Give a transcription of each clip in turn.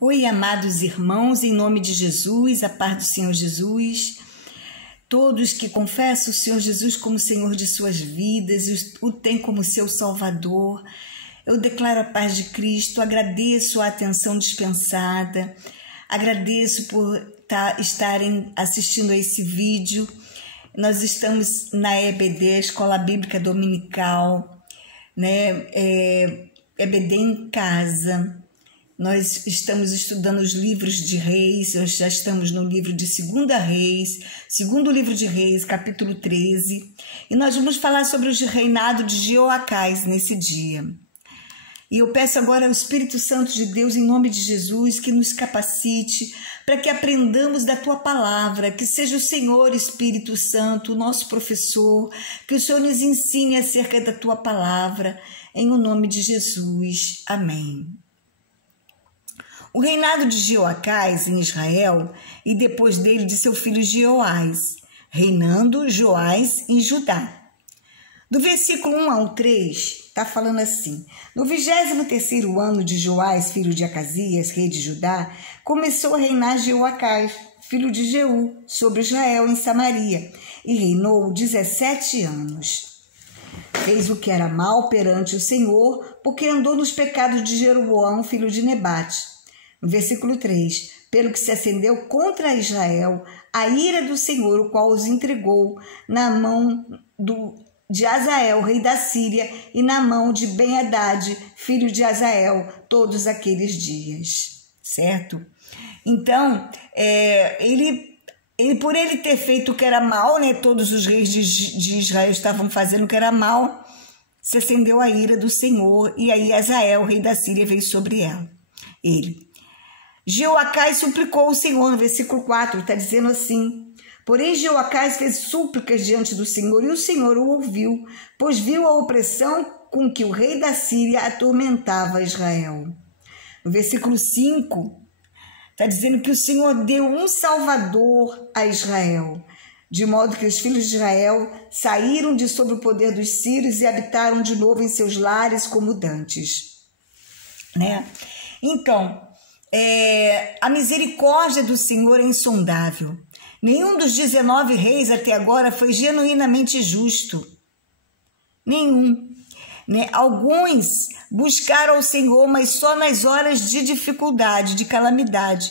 Oi, amados irmãos, em nome de Jesus, a paz do Senhor Jesus, todos que confessam o Senhor Jesus como Senhor de suas vidas, o tem como seu Salvador, eu declaro a paz de Cristo, agradeço a atenção dispensada, agradeço por estarem assistindo a esse vídeo. Nós estamos na EBD, Escola Bíblica Dominical, EBD em casa. Nós estamos estudando os livros de Reis, nós já estamos no livro de segundo livro de Reis, capítulo 13, e nós vamos falar sobre o reinado de Jeoacás nesse dia. E eu peço agora ao Espírito Santo de Deus, em nome de Jesus, que nos capacite para que aprendamos da Tua Palavra, que seja o Senhor Espírito Santo, o nosso professor, que o Senhor nos ensine acerca da Tua Palavra, em o nome de Jesus. Amém. O reinado de Jeoacás em Israel e depois dele de seu filho Jeoás, reinando Joás em Judá. Do versículo 1 ao 3, está falando assim: no 23º ano de Joás, filho de Acasias, rei de Judá, começou a reinar Jeoacás, filho de Jeú, sobre Israel em Samaria, e reinou 17 anos. Fez o que era mal perante o Senhor, porque andou nos pecados de Jeroboão, filho de Nebate. No versículo 3, pelo que se acendeu contra Israel a ira do Senhor, o qual os entregou na mão de Azael, rei da Síria, e na mão de Ben-Hadad, filho de Azael, todos aqueles dias. Certo? Então, por ele ter feito o que era mal, todos os reis de Israel estavam fazendo o que era mal, se acendeu a ira do Senhor, e aí Azael, rei da Síria, veio sobre ele. Jeoacás suplicou ao Senhor, no versículo 4, está dizendo assim: porém Jeoacás fez súplicas diante do Senhor, e o Senhor o ouviu, pois viu a opressão com que o rei da Síria atormentava Israel. No versículo 5, está dizendo que o Senhor deu um Salvador a Israel, de modo que os filhos de Israel saíram de sob o poder dos sírios e habitaram de novo em seus lares como dantes. Então, a misericórdia do Senhor é insondável. Nenhum dos 19 reis até agora foi genuinamente justo. Nenhum. Alguns buscaram o Senhor, mas só nas horas de dificuldade, de calamidade.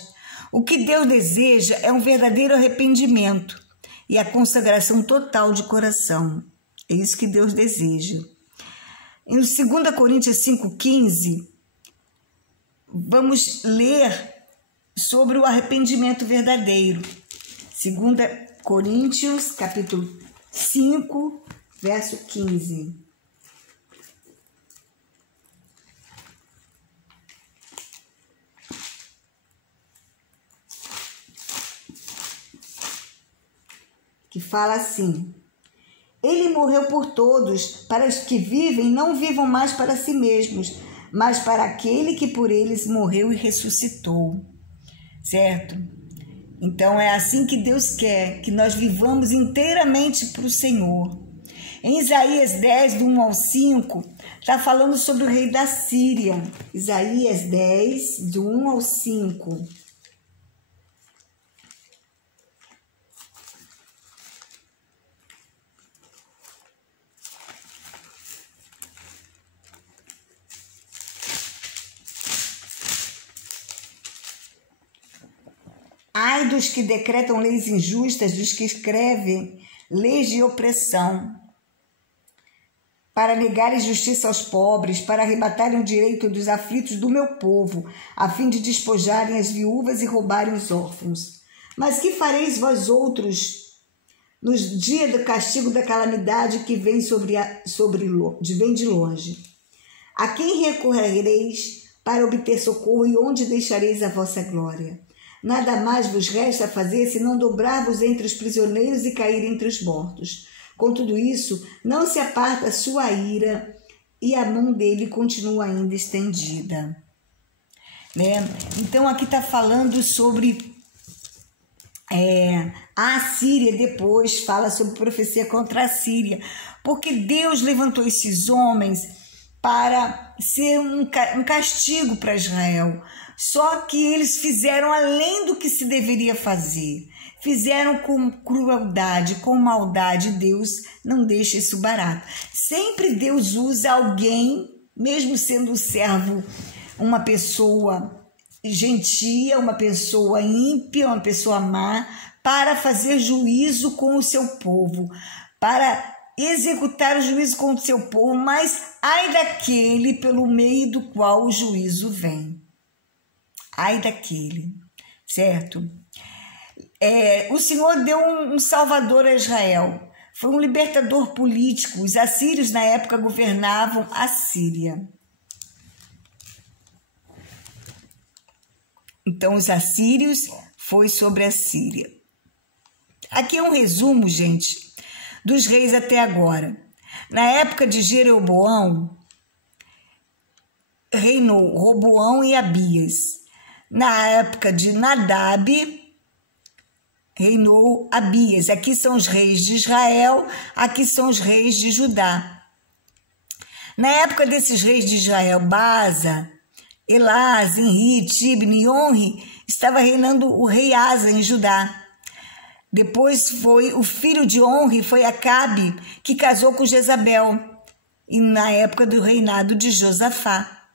O que Deus deseja é um verdadeiro arrependimento e a consagração total de coração. É isso que Deus deseja. Em 2 Coríntios 5,15, vamos ler sobre o arrependimento verdadeiro. 2 Coríntios, capítulo 5, verso 15. Que fala assim: ele morreu por todos, para os que vivem não vivam mais para si mesmos, mas para aquele que por eles morreu e ressuscitou. Certo? Então é assim que Deus quer, que nós vivamos inteiramente para o Senhor. Em Isaías 10, do 1 ao 5, está falando sobre o rei da Síria. Isaías 10, do 1 ao 5. Ai dos que decretam leis injustas, dos que escrevem leis de opressão, para negarem justiça aos pobres, para arrebatarem o direito dos aflitos do meu povo, a fim de despojarem as viúvas e roubarem os órfãos. Mas que fareis vós outros nos dias do castigo da calamidade que vem vem de longe? A quem recorrereis para obter socorro e onde deixareis a vossa glória? Nada mais vos resta fazer senão dobrar-vos entre os prisioneiros e cair entre os mortos. Com tudo isso, não se aparta a sua ira e a mão dele continua ainda estendida. Então aqui está falando sobre a Síria, depois fala sobre profecia contra a Síria, porque Deus levantou esses homens para ser um castigo para Israel, Só que eles fizeram além do que se deveria fazer. Fizeram com crueldade, com maldade. Deus não deixa isso barato. Sempre Deus usa alguém, mesmo sendo um servo, uma pessoa gentia, uma pessoa ímpia, uma pessoa má, para fazer juízo com o seu povo, para executar o juízo com o seu povo, mas ai daquele pelo meio do qual o juízo vem. Ai daquele, certo? O Senhor deu um salvador a Israel. Foi um libertador político. Os assírios, na época, governavam a Síria. Então, os assírios foi sobre a Síria. Aqui é um resumo, gente, dos reis até agora. Na época de Jeroboão, reinou Roboão e Abias. Na época de Nadab, reinou Abias. Aqui são os reis de Israel, aqui são os reis de Judá. Na época desses reis de Israel, Baasa, Elás, Enri, Tibni e Onri, estava reinando o rei Asa em Judá. Depois foi o filho de Onri, foi Acabe, que casou com Jezabel, e na época do reinado de Josafá.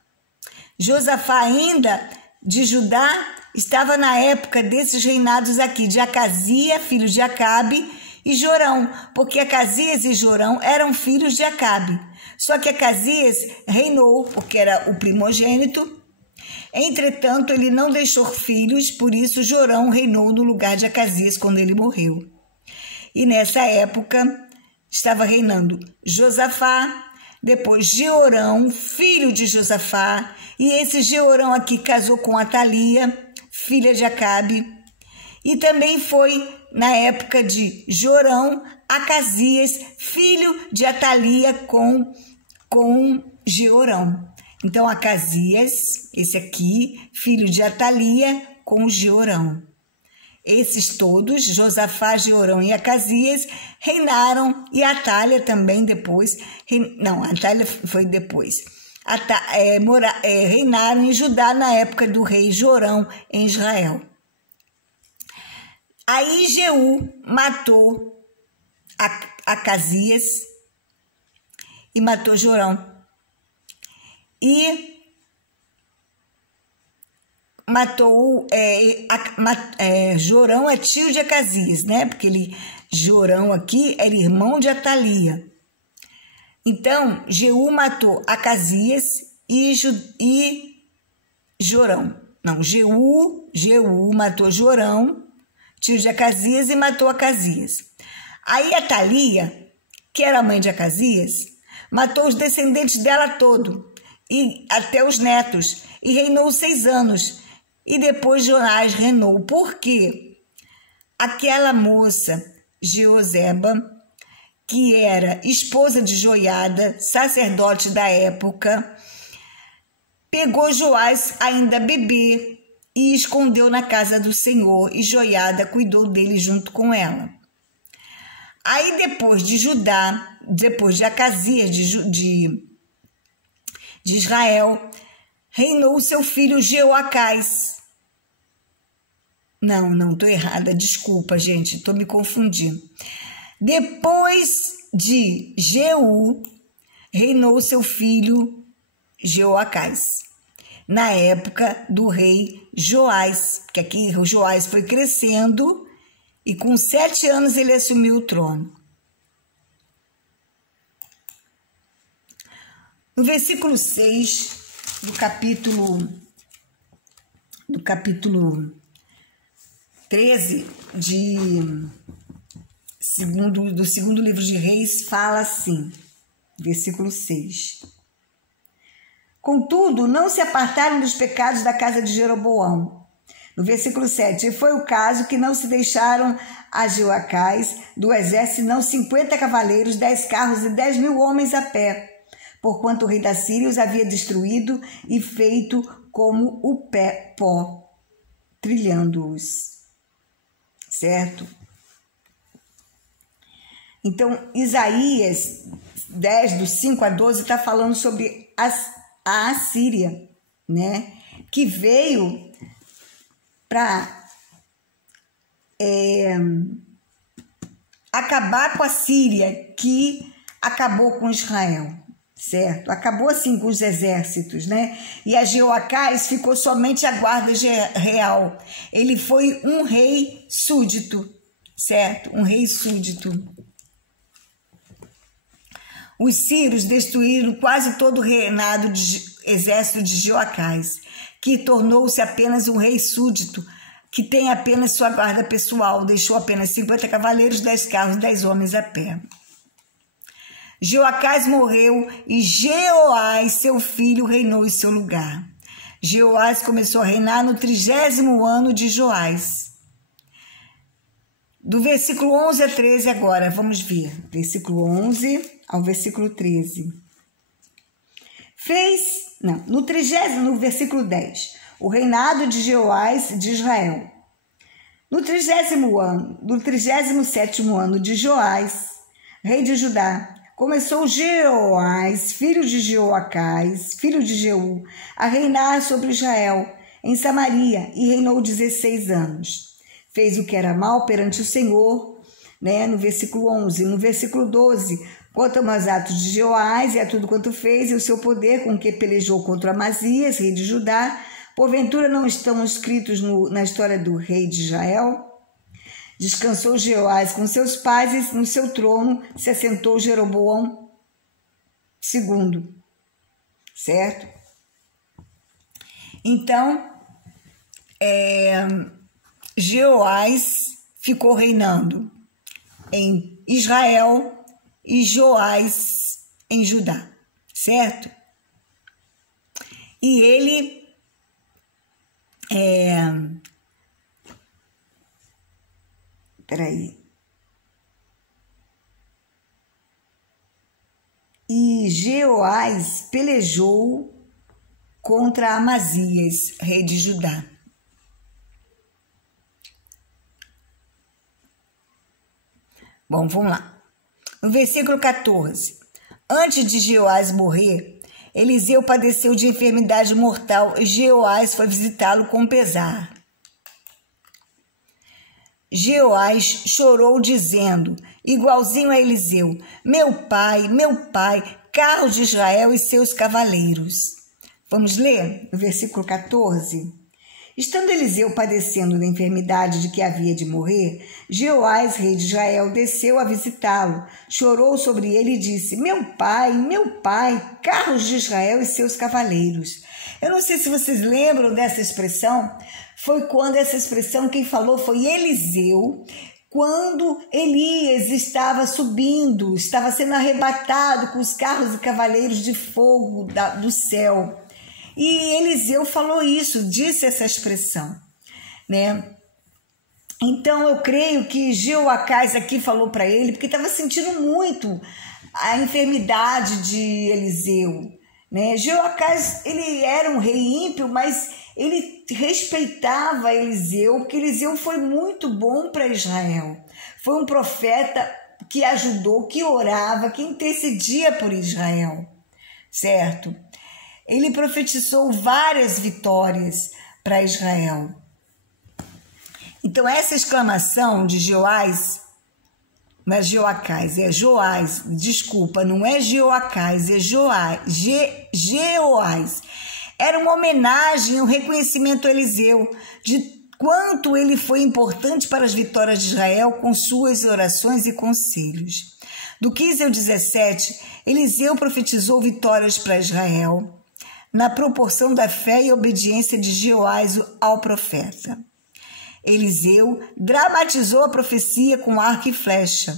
Josafá ainda, de Judá, estava na época desses reinados aqui, de Acazia, filho de Acabe, e Jorão, porque Acasias e Jorão eram filhos de Acabe. Só que Acasias reinou, porque era o primogênito. Entretanto, ele não deixou filhos, por isso Jorão reinou no lugar de Acasias quando ele morreu. E nessa época estava reinando Josafá, depois Jeorão, filho de Josafá, e esse Jeorão aqui casou com Atalia, filha de Acabe, e também foi na época de Jorão, Acasias, filho de Atalia com Jeorão. Então, Acasias, esse aqui, filho de Atalia com Jeorão. Esses todos, Josafá, Jeorão e Acasias, reinaram, e Atalia também depois, não, Atalia foi depois, reinaram em Judá na época do rei Jorão em Israel. Aí Jeú matou Acasias e matou Jorão. E matou, Jorão é tio de Acasias, né? Porque Jorão aqui era irmão de Atalia. Então, Jeú matou Acasias e Jorão. Não, Jeú matou Jorão, tio de Acasias, e matou Acasias. Aí Atalia, que era a mãe de Acasias, matou os descendentes dela todo, e até os netos, e reinou 6 anos. E depois Jonás reinou. Por quê? Aquela moça, Jeozeba, que era esposa de Joiada, sacerdote da época, pegou Joás ainda bebê e escondeu na casa do Senhor, e Joiada cuidou dele junto com ela. Aí depois de Judá, depois de Acasias de Israel, reinou seu filho Jeoacás. Não, estou errada, desculpa, gente, estou me confundindo. Depois de Jeú, reinou seu filho Jeoacás, na época do rei Joás, que aqui o Joás foi crescendo, e com 7 anos ele assumiu o trono. No versículo 6 do capítulo 13 do segundo livro de Reis, fala assim, versículo 6. Contudo, não se apartaram dos pecados da casa de Jeroboão. No versículo 7, e foi o caso que não se deixaram a Jeoacás do exército, senão 50 cavaleiros, 10 carros e 10.000 homens a pé, porquanto o rei da Síria os havia destruído e feito como o pó, trilhando-os. Certo? Então, Isaías 10, do 5 a 12, está falando sobre a Assíria, né? que veio para acabar com a Síria, que acabou com Israel, certo? Acabou assim com os exércitos, né? E a Jeoacás ficou somente a guarda real. Ele foi um rei súdito, certo? Um rei súdito. Os sírios destruíram quase todo o reinado de exército de Jeoacás, que tornou-se apenas um rei súdito, que tem apenas sua guarda pessoal, deixou apenas 50 cavaleiros, 10 carros, 10 homens a pé. Jeoacás morreu e Jeoás, seu filho, reinou em seu lugar. Jeoás começou a reinar no 30º ano de Joás. Do versículo 11 a 13 agora, vamos ver. Versículo 11 ao versículo 13. No versículo 10. O reinado de Jeoás de Israel. No 37º ano de Joás, rei de Judá, começou Jeoás, filho de Jeoacás, filho de Jeú, a reinar sobre Israel, em Samaria, e reinou 16 anos. Fez o que era mal perante o Senhor, né, no versículo 11. No versículo 12, quanto aos atos de Jeoás e a tudo quanto fez, e o seu poder com que pelejou contra Amazias, rei de Judá, porventura não estão escritos na história do rei de Israel? Descansou Jeoás com seus pais e no seu trono se assentou Jeroboão II, certo? Então, Jeoás ficou reinando em Israel e Joás em Judá, certo? E ele E Jeoás pelejou contra Amazias, rei de Judá. Bom, vamos lá. No versículo 14. Antes de Jeoás morrer, Eliseu padeceu de enfermidade mortal e Jeoás foi visitá-lo com pesar. Jeoás chorou dizendo, igualzinho a Eliseu, meu pai, carros de Israel e seus cavaleiros. Vamos ler o versículo 14. Estando Eliseu padecendo da enfermidade de que havia de morrer, Jeoás, rei de Israel, desceu a visitá-lo, chorou sobre ele e disse, meu pai, carros de Israel e seus cavaleiros. Eu não sei se vocês lembram dessa expressão, foi quando essa expressão quem falou foi Eliseu, quando Elias estava subindo, estava sendo arrebatado com os carros e cavaleiros de fogo do céu. E Eliseu falou isso, disse essa expressão, né? Então eu creio que Jeoacás aqui falou para ele, porque estava sentindo muito a enfermidade de Eliseu, né? Jeoacás, ele era um rei ímpio, mas ele respeitava Eliseu, porque Eliseu foi muito bom para Israel. Foi um profeta que ajudou, que orava, que intercedia por Israel, certo? Ele profetizou várias vitórias para Israel. Então, essa exclamação de Jeoás, não é Jeoacás, é Joás, desculpa, não é Jeoacás, é Jeoás. Era uma homenagem, um reconhecimento a Eliseu, de quanto ele foi importante para as vitórias de Israel com suas orações e conselhos. Do 15 ao 17, Eliseu profetizou vitórias para Israel, na proporção da fé e obediência de Jeoás ao profeta. Eliseu dramatizou a profecia com arco e flecha.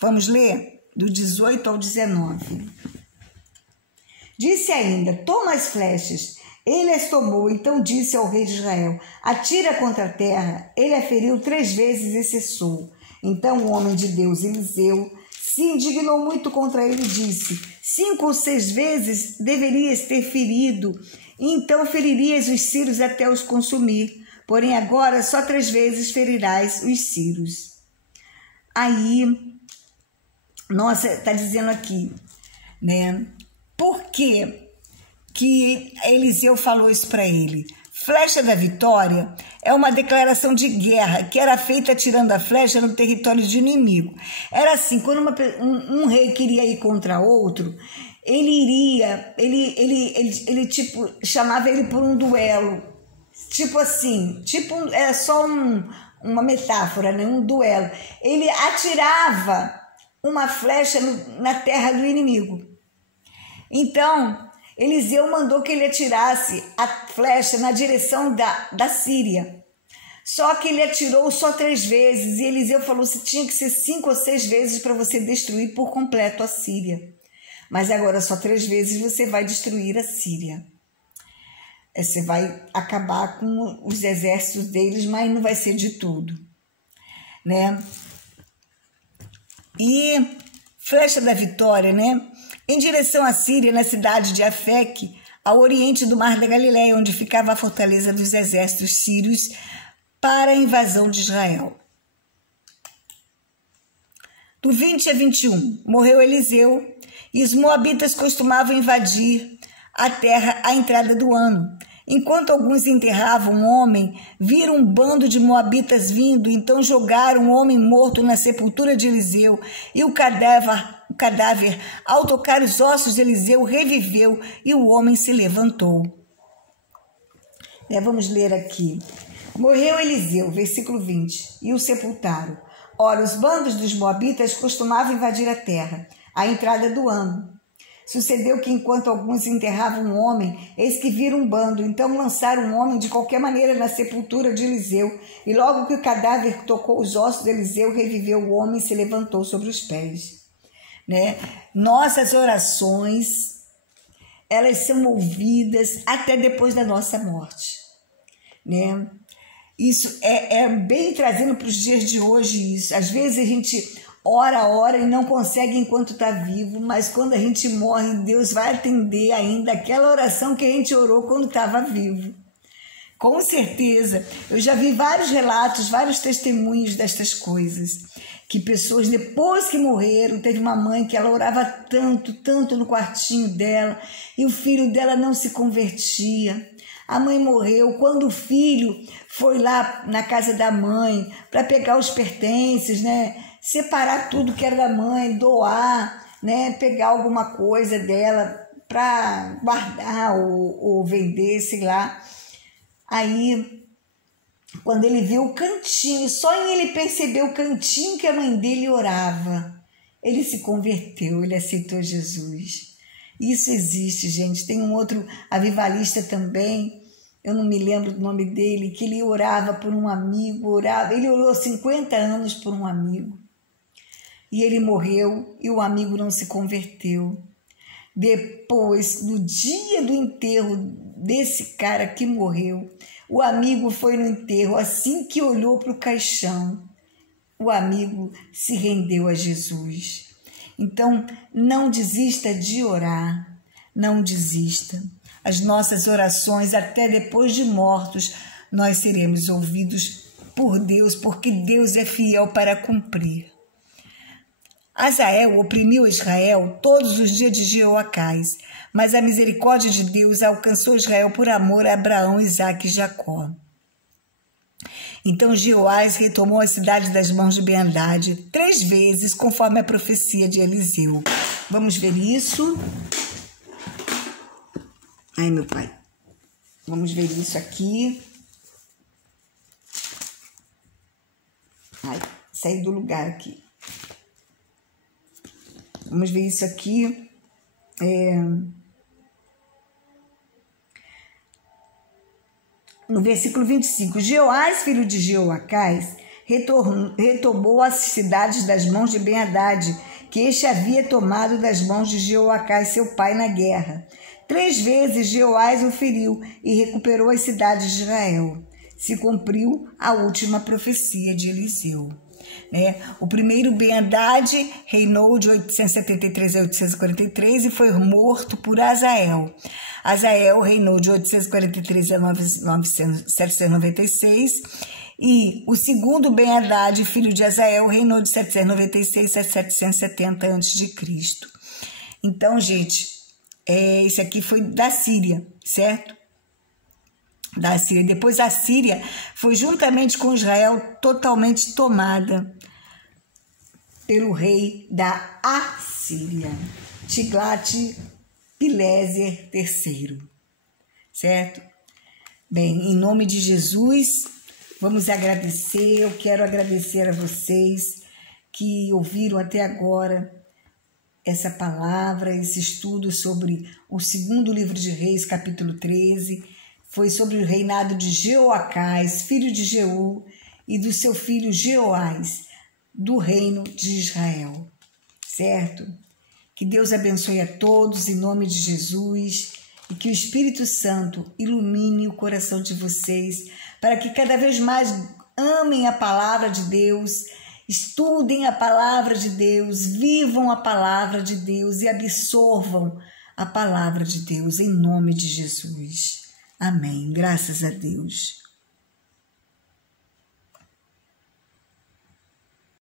Vamos ler do 18 ao 19. Disse ainda, toma as flechas. Ele as tomou, então disse ao rei de Israel, atira contra a terra. Ele a feriu 3 vezes e cessou. Então o homem de Deus, Eliseu, se indignou muito contra ele e disse, 5 ou 6 vezes deverias ter ferido, e então feririas os sírios até os consumir. Porém agora só 3 vezes ferirás os sírios. Aí, nossa, está dizendo aqui, né? Por que Eliseu falou isso para ele? Flecha da vitória é uma declaração de guerra que era feita atirando a flecha no território de inimigo. Era assim, quando um rei queria ir contra outro, ele tipo, chamava ele por um duelo. Tipo assim, é só uma metáfora, né? Um duelo. Ele atirava uma flecha na terra do inimigo. Então, Eliseu mandou que ele atirasse a flecha na direção da Síria. Só que ele atirou só 3 vezes. E Eliseu falou que tinha que ser 5 ou 6 vezes para você destruir por completo a Síria. Mas agora só 3 vezes você vai destruir a Síria. Você vai acabar com os exércitos deles, mas não vai ser de tudo, né? E flecha da vitória, né? Em direção à Síria, na cidade de Afeque, ao oriente do Mar da Galileia, onde ficava a fortaleza dos exércitos sírios para a invasão de Israel. Do 20 a 21, morreu Eliseu, e os moabitas costumavam invadir a terra à entrada do ano. Enquanto alguns enterravam um homem, viram um bando de moabitas vindo, então jogaram o homem morto na sepultura de Eliseu, e o cadáver, ao tocar os ossos de Eliseu, reviveu, e o homem se levantou. Vamos ler aqui. Morreu Eliseu, versículo 20, e o sepultaram. Ora, os bandos dos moabitas costumavam invadir a terra, à entrada do ano. Sucedeu que, enquanto alguns enterravam um homem, eis que viram um bando. Então lançaram um homem de qualquer maneira na sepultura de Eliseu. E logo que o cadáver tocou os ossos de Eliseu, reviveu o homem e se levantou sobre os pés. Né? Nossas orações, elas são ouvidas até depois da nossa morte. Né? Isso é bem trazendo para os dias de hoje isso. Às vezes a gente ora e não consegue enquanto está vivo, mas quando a gente morre, Deus vai atender ainda aquela oração que a gente orou quando estava vivo. Com certeza, eu já vi vários relatos, vários testemunhos destas coisas, que pessoas depois que morreram, teve uma mãe que ela orava tanto no quartinho dela, e o filho dela não se convertia. A mãe morreu, quando o filho foi lá na casa da mãe para pegar os pertences, né? Separar tudo que era da mãe, doar, né? Pegar alguma coisa dela para guardar ou vender, sei lá. Aí, quando ele viu o cantinho, só em ele perceber o cantinho que a mãe dele orava, ele se converteu, ele aceitou Jesus. Isso existe, gente. Tem um outro avivalista também, eu não me lembro do nome dele, que ele orava por um amigo, ele orou 50 anos por um amigo. E ele morreu e o amigo não se converteu. Depois, no dia do enterro desse cara que morreu, o amigo foi no enterro. Assim que olhou para o caixão, o amigo se rendeu a Jesus. Então, não desista de orar, não desista. As nossas orações, até depois de mortos, nós seremos ouvidos por Deus, porque Deus é fiel para cumprir. Azael oprimiu Israel todos os dias de Jeoacás, mas a misericórdia de Deus alcançou Israel por amor a Abraão, Isaque e Jacó. Então Jeoás retomou a cidade das mãos de Ben-Hadad 3 vezes, conforme a profecia de Eliseu. Vamos ver isso. Ai, meu pai. Vamos ver isso aqui. Ai, saí do lugar aqui. Vamos ver isso aqui. No versículo 25. Jeoás, filho de Jeoacás, retomou as cidades das mãos de Ben-Hadad, que este havia tomado das mãos de Jeoacás, seu pai, na guerra. 3 vezes Jeoás o feriu e recuperou as cidades de Israel. Se cumpriu a última profecia de Eliseu. O primeiro Ben-Hadad reinou de 873 a 843 e foi morto por Azael. Azael reinou de 843 a 796 e o segundo Ben-Hadad, filho de Azael, reinou de 796 a 770 a.C. Então, gente, isso aqui foi da Síria, certo? da Síria. Depois a Síria foi juntamente com Israel totalmente tomada pelo rei da Assíria, Tiglat-Pileser III, certo? Bem, em nome de Jesus, vamos agradecer. Eu quero agradecer a vocês que ouviram até agora essa palavra, esse estudo sobre o segundo livro de Reis, capítulo 13, foi sobre o reinado de Jeoacás, filho de Jeú, e do seu filho Jeoás, do reino de Israel, certo? Que Deus abençoe a todos em nome de Jesus e que o Espírito Santo ilumine o coração de vocês para que cada vez mais amem a palavra de Deus, estudem a palavra de Deus, vivam a palavra de Deus e absorvam a palavra de Deus em nome de Jesus. Amém. Graças a Deus.